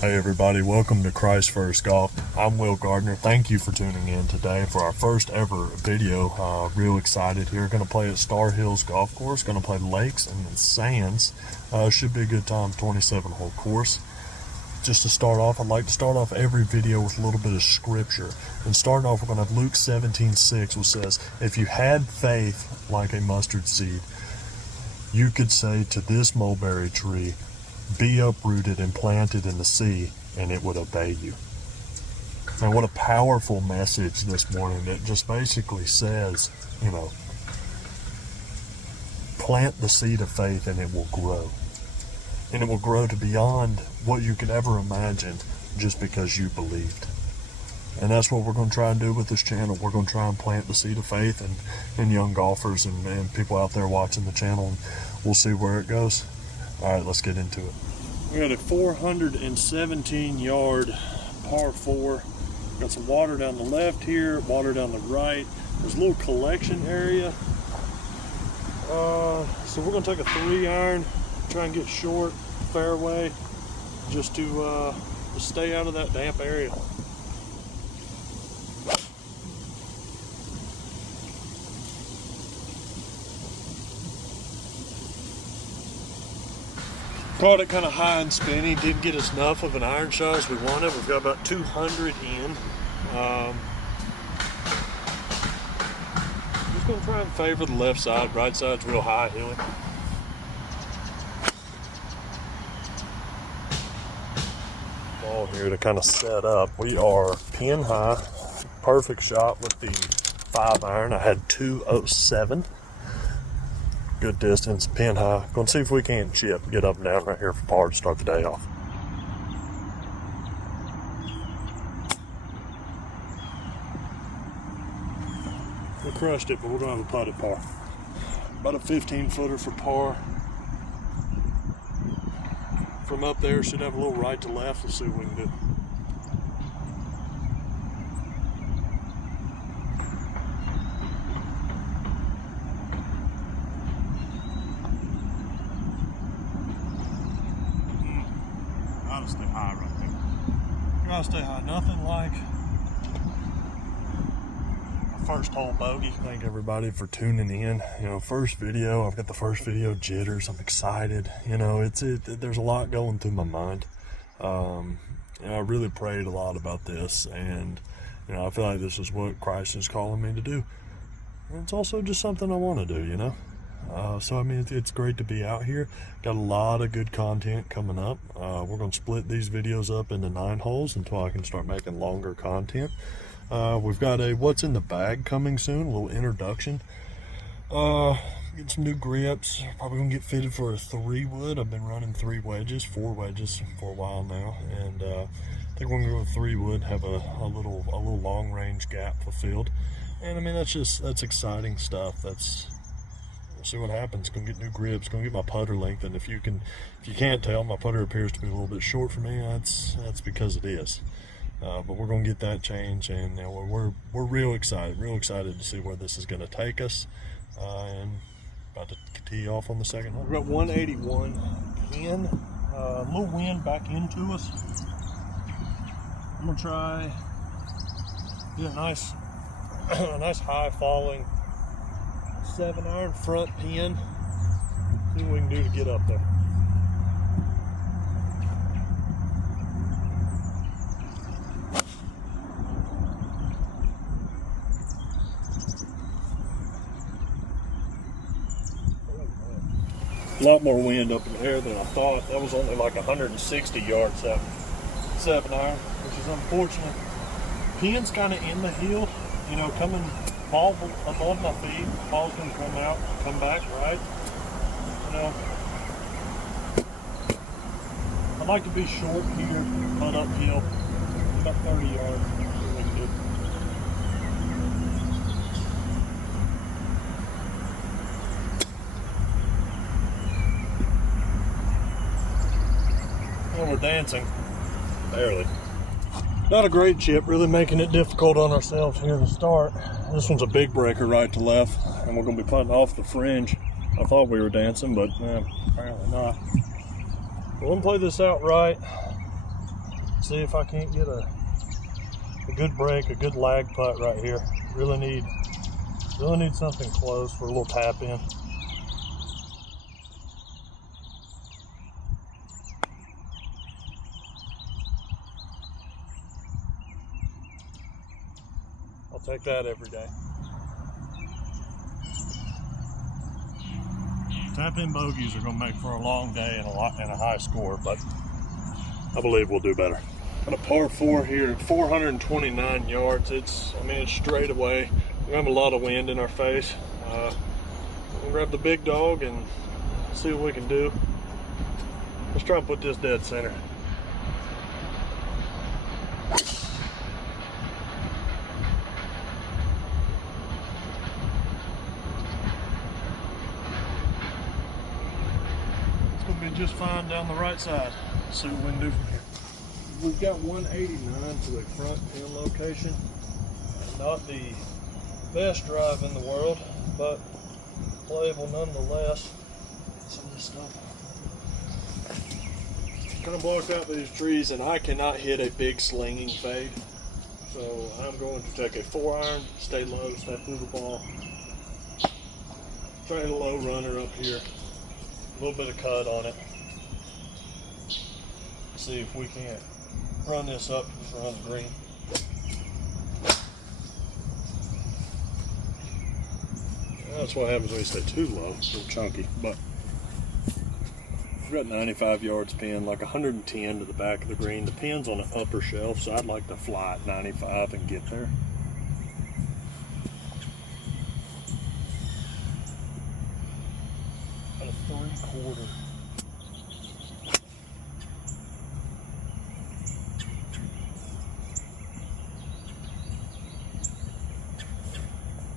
Hey everybody, welcome to Christ First Golf. I'm Will Gardner. Thank you for tuning in today for our first ever video. Real excited here. Going to play at Star Hills Golf Course. Going to play lakes and then sands. Should be a good time, 27-hole course. Just to start off, I'd like to start off every video with a little bit of scripture. And starting off, we're going to have Luke 17:6, which says, "If you had faith like a mustard seed, you could say to this mulberry tree, be uprooted and planted in the sea, and it would obey you." And what a powerful message this morning that just basically says, plant the seed of faith and it will grow. And it will grow to beyond what you could ever imagine just because you believed. And that's what we're going to try and do with this channel. We're going to try and plant the seed of faith in young golfers and people out there watching the channel, and we'll see where it goes. All right, let's get into it. We got a 417 yard par 4. Got some water down the left here, water down the right. There's a little collection area. So we're going to take a 3-iron, try and get short fairway just to stay out of that damp area. Caught it kind of high and spinny, didn't get as enough of an iron shot as we wanted. We've got about 200 in. Just going to try and favor the left side. Right side's real high hilly. Ball here to kind of set up. We are pin high. Perfect shot with the 5-iron. I had 207. Good distance, pin high. Going to see if we can't chip, get up and down right here for par to start the day off. We crushed it, but we're going to have a putt at par. About a 15-footer for par. From up there, should have a little right to left. We'll see what we can do. Stay high right there. Gotta stay high. Nothing like a first hole bogey. Thank everybody for tuning in. First video. I've got the first video jitters. I'm excited. There's a lot going through my mind. I really prayed a lot about this, and I feel like this is what Christ is calling me to do. And it's also just something I want to do. So I mean, it's great to be out here. Got a lot of good content coming up. We're going to split these videos up into 9 holes until I can start making longer content. We've got a what's in the bag coming soon, a little introduction. Get some new grips. Probably going to get fitted for a 3-wood. I've been running 4 wedges for a while now, and I think we're going to go with 3-wood, have a little long range gap fulfilled. And I mean, that's exciting stuff. We'll see what happens. Gonna get new grips, gonna get my putter length, and if you can't tell, my putter appears to be a little bit short for me. That's because it is. But we're gonna get that change, and we're real excited to see where this is gonna take us. And about to tee off on the second hole. We're at 181 pin. A little wind back into us. I'm gonna try get a nice high falling 7-iron front pin. See what we can do to get up there. A lot more wind up in here than I thought. That was only like 160 yards, that 7-iron, which is unfortunate. Pin's kind of in the hill, coming ball above my feet. Ball's gonna come out, come back, right? I'd like to be short here, putt uphill, about 30 yards. Well, we're dancing, barely. Not a great chip, really making it difficult on ourselves here to start. This one's a big breaker right to left, and we're going to be putting off the fringe. I thought we were dancing, but apparently not. We're going to play this out right. See if I can't get a good break, a good lag putt right here. Really need something close for a little tap in. I'll take that every day. Tap in bogeys are going to make for a long day and a high score, but I believe we'll do better. Got a par 4 here at 429 yards. It's straight away. We have a lot of wind in our face. We'll grab the big dog and see what we can do. Let's try and put this dead center. It's going to be just fine down the right side. Let's see what we can do from here. We've got 189 to a front pin location. Not the best drive in the world, but playable nonetheless. Some of this stuff kind of blocked out by these trees, and I cannot hit a big slinging fade. So I'm going to take a 4-iron, stay low, stay through the ball. Try a low runner up here. A little bit of cut on it. See if we can't run this up to the front of the green. That's what happens when you stay too low. It's a little chunky, but we've got 95 yards pin, like 110 to the back of the green. The pin's on the upper shelf, so I'd like to fly at 95 and get there. At a 3/4.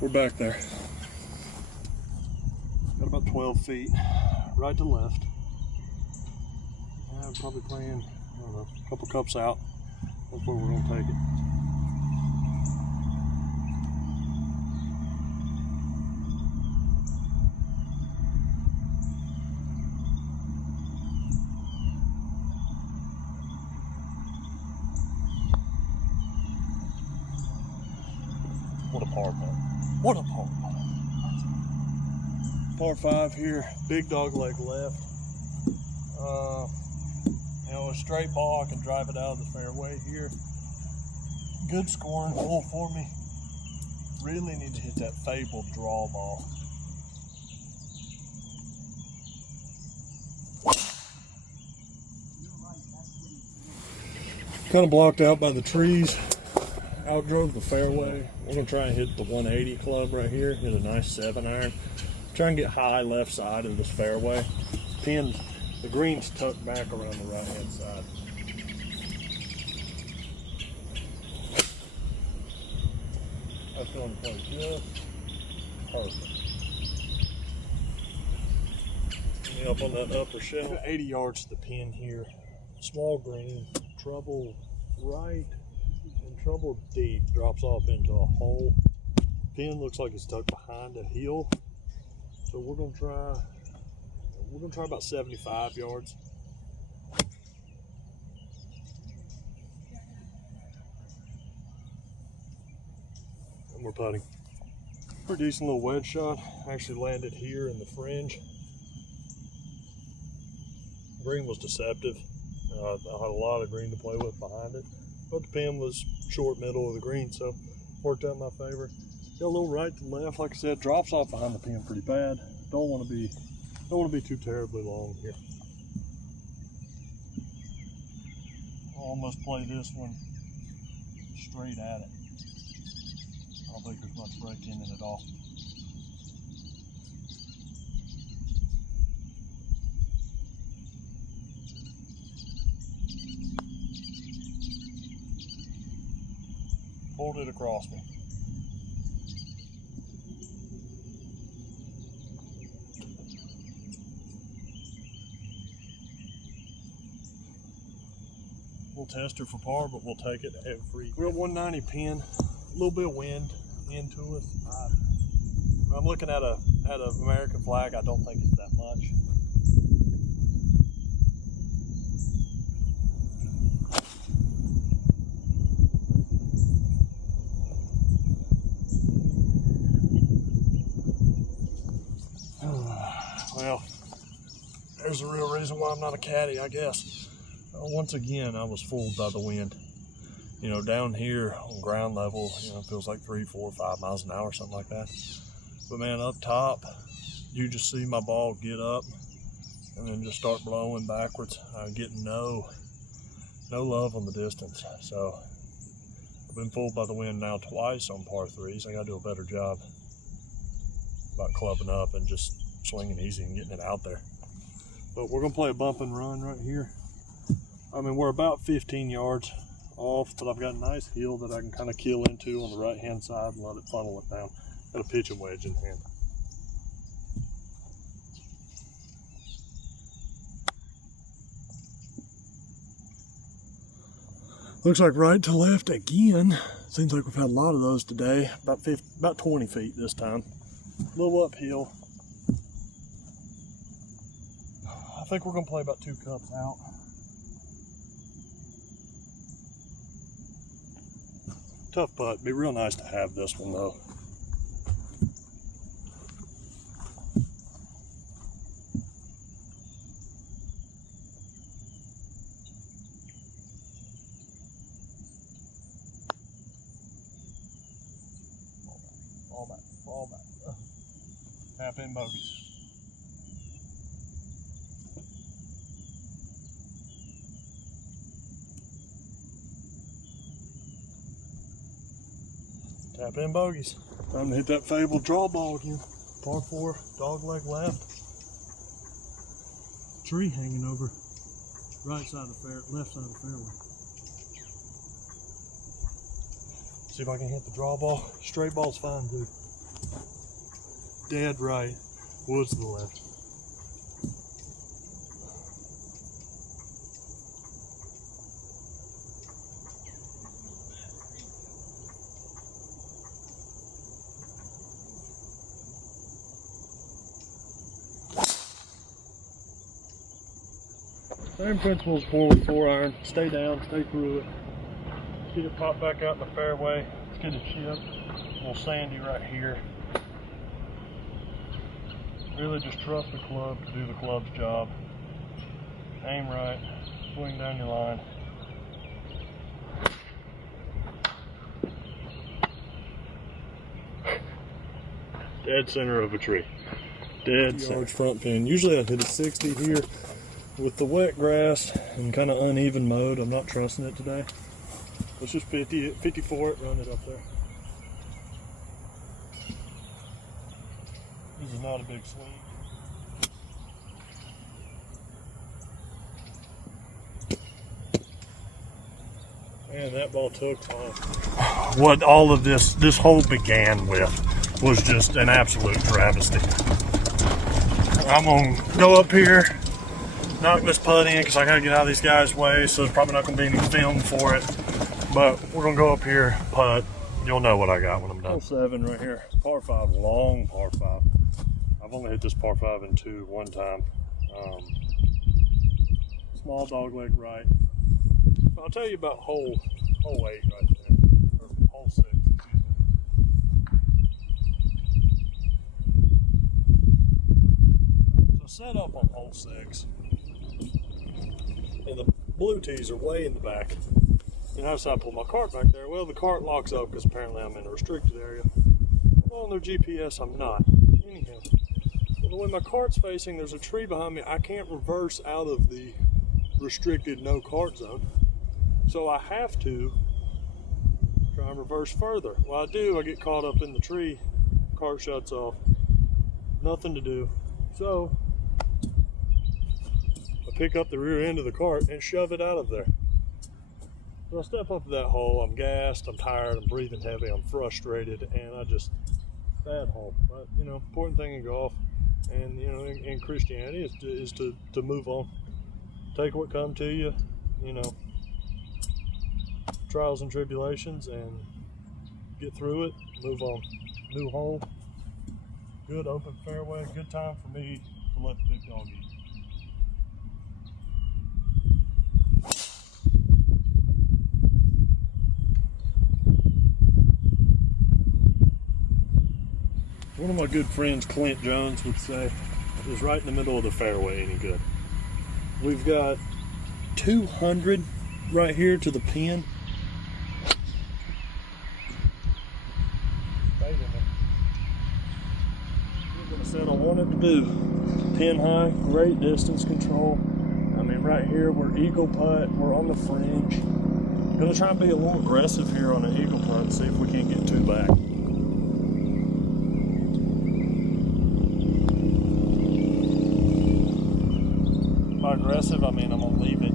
We're back there. Got about 12 feet, right to left. I'm probably playing, I don't know, a couple cups out. That's where we're going to take it. What a par putt. What a par putt. Par 5 here, big dog leg left. A straight ball, I can drive it out of the fairway here. Good scoring hole for me. Really need to hit that fabled draw ball. Kind of blocked out by the trees. Outdrove the fairway. We're going to try and hit the 180 club right here. Hit a nice 7-iron. Try and get high left side of this fairway. Pin, the green's tucked back around the right hand side. That's going to play just perfect. Up on that upper shelf. 80 yards to the pin here. Small green, trouble right and trouble deep. Drops off into a hole. Pin looks like it's tucked behind a hill. So we're gonna try about 75 yards. And we're putting. Pretty decent little wedge shot. Actually landed here in the fringe. Green was deceptive. I had a lot of green to play with behind it, but the pin was short middle of the green, so worked out in my favor. Got a little right to left, like I said, drops off behind the pin pretty bad. Don't want to be too terribly long here. I'll almost play this one straight at it. I don't think there's much break in it at all. Pulled it across me. We'll test her for par, but we'll take it every. We're at 190 pin, a little bit of wind into it. I'm looking at an American flag. I don't think it's that much. there's the real reason why I'm not a caddy, I guess. Once again, I was fooled by the wind. You know, down here on ground level, you know, it feels like 3, 4, 5 miles an hour, something like that. But man, up top, you just see my ball get up and then just start blowing backwards. I'm getting no love on the distance. So I've been fooled by the wind now twice on par threes. I gotta do a better job about clubbing up and just swinging easy and getting it out there. But we're gonna play a bump and run right here. I mean, we're about 15 yards off, but I've got a nice hill that I can kind of keel into on the right hand side and let it funnel it down. Got a pitching wedge in hand. Looks like right to left again. Seems like we've had a lot of those today. About 20 feet this time. A little uphill. I think we're gonna play about 2 cups out. Tough putt. Be real nice to have this one though. Ball back. Tap in bogeys. Tap in bogeys. Time to hit that fabled draw ball again. Par 4, dog leg left. Tree hanging over right side of the fair, left side of the fairway. See if I can hit the draw ball. Straight ball's fine too. Dead right. Woods to the left. Same principles with 4-iron. Stay down, stay through it. Get it pop back out in the fairway. Let's get it chipped. A little sandy right here. Really just trust the club to do the club's job. Aim right, swing down your line. Dead center of a tree. Dead center. Front pin. Usually I'd hit a 60 here. With the wet grass and kind of uneven mode, I'm not trusting it today. Let's just 54 it, run it up there. This is not a big swing. Man, that ball took off. What all of this hole began with was just an absolute travesty. I'm gonna go up here, knock this putt in because I gotta get out of these guys' way, so there's probably not gonna be any film for it. But we're gonna go up here, putt. You'll know what I got when I'm done. Hole 7 right here. Par 5, long par 5. I've only hit this par 5 in 2 one time. Small dog leg right. I'll tell you about hole 8 right there, or hole 6. So set up on hole 6. And the blue tees are way in the back. And how do I pull my cart back there? Well, the cart locks up because apparently I'm in a restricted area. Well, on their GPS, I'm not. Anyhow, well, the way my cart's facing, there's a tree behind me. I can't reverse out of the restricted no cart zone. So I have to try and reverse further. Well, I do. I get caught up in the tree. Cart shuts off. Nothing to do. So I pick up the rear end of the cart and shove it out of there. So I step up to that hole. I'm gassed. I'm tired. I'm breathing heavy. I'm frustrated, and bad hole. But you know, important thing in golf, and you know, in Christianity is to move on. Take what come to you. You know, trials and tribulations, and get through it. Move on. New hole. Good open fairway. Good time for me to let the big dog eat. One of my good friends, Clint Jones, would say, is right in the middle of the fairway any good. We've got 200 right here to the pin. I said I wanted to do pin high, great distance control. I mean, right here we're eagle putt, we're on the fringe. Gonna try and be a little aggressive here on an eagle putt and see if we can't get two back. By aggressive, I mean I'm gonna leave it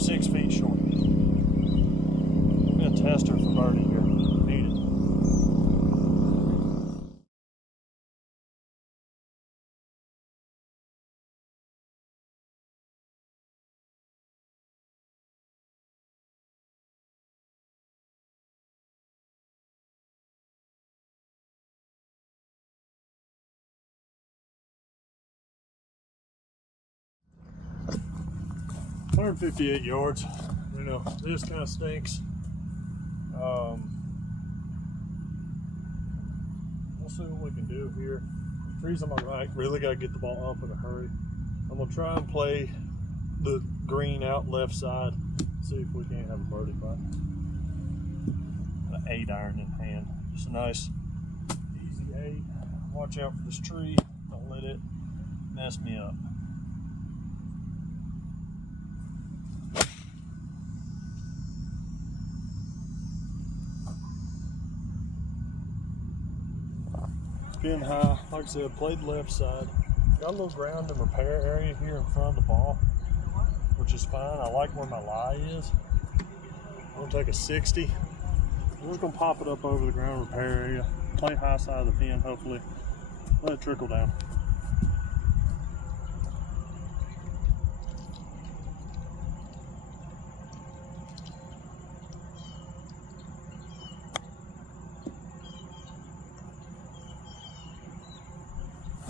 6 feet short. I'm gonna test her for birdie here. Need it. $158 yards. You know, this kind of stinks. We'll see what we can do here. Trees on my right, really got to get the ball up in a hurry. I'm going to try and play the green out left side, see if we can't have a birdie putt. An 8-iron in hand. Just a nice, easy 8. Watch out for this tree. Don't let it mess me up. Pin high, like I said, played left side. Got a little ground and repair area here in front of the ball, which is fine. I like where my lie is. I'm gonna take a 60. I'm just gonna pop it up over the ground repair area. Play high side of the pin, hopefully. Let it trickle down.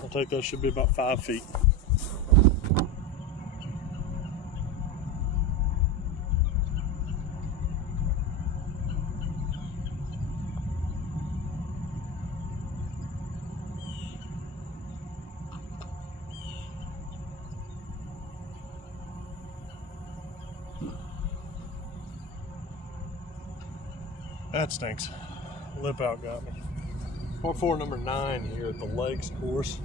I'll take that, should be about 5 feet. That stinks. Lip out got me. Par 4 number 9 here at the Lakes course.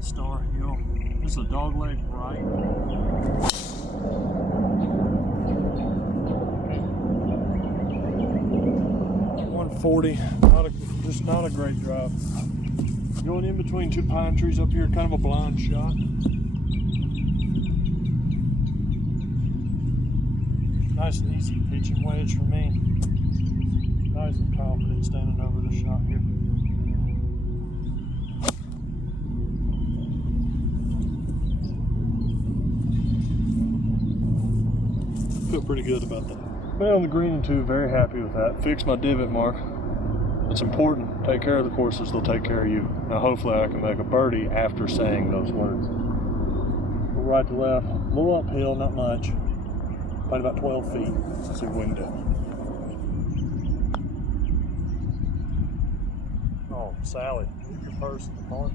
Star Hill. This is a dog leg right. 140. Just not a great drive. Going in between two pine trees up here, kind of a blind shot. Nice and easy pitching wedge for me. Nice and confident standing over the shot here. Feel pretty good about that. Been on the green and 2, very happy with that. Fixed my divot mark. It's important. Take care of the courses, they'll take care of you. Now hopefully I can make a birdie after saying those words. Right to left, a little uphill, not much. Probably about 12 feet. Let's see what we can do. Oh, Sally, leave your purse in the car.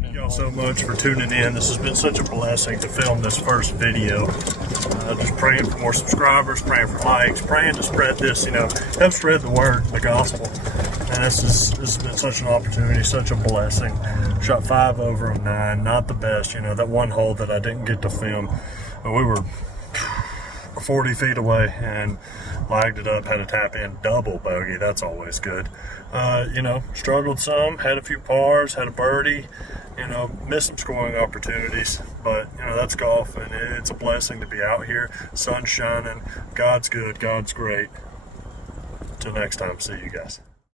Thank y'all so much for tuning in. This has been such a blessing to film this first video. Just praying for more subscribers, praying for likes, praying to spread this, help spread the word, the gospel. And this has been such an opportunity, such a blessing. Shot 5 over on 9, not the best, that one hole that I didn't get to film. But we were 40 feet away and lagged it up, had a tap in, double bogey. That's always good. Struggled some, had a few pars, had a birdie, missed some scoring opportunities, but that's golf, and it's a blessing to be out here. Sun's shining, God's good, God's great. Till next time, see you guys.